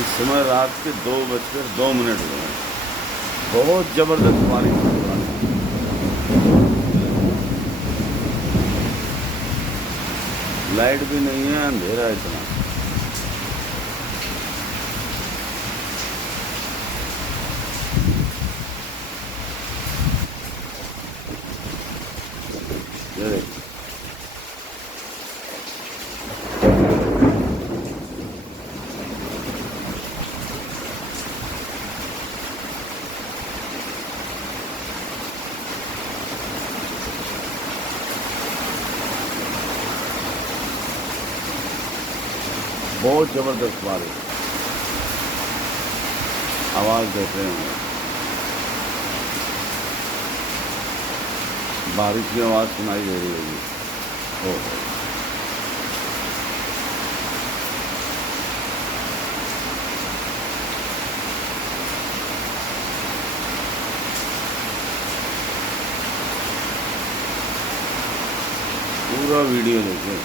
इस समय रात के 2:02 हुए हैं। बहुत जबरदस्त बारिश होने वाली है। लाइट भी नहीं है, अंधेरा है इतना। ये देखिए, बहुत जबरदस्त बारिश। आवाज देख रहे हैं, बारिश की आवाज सुनाई दे रही होगी। ओहो, पूरा वीडियो देखिए।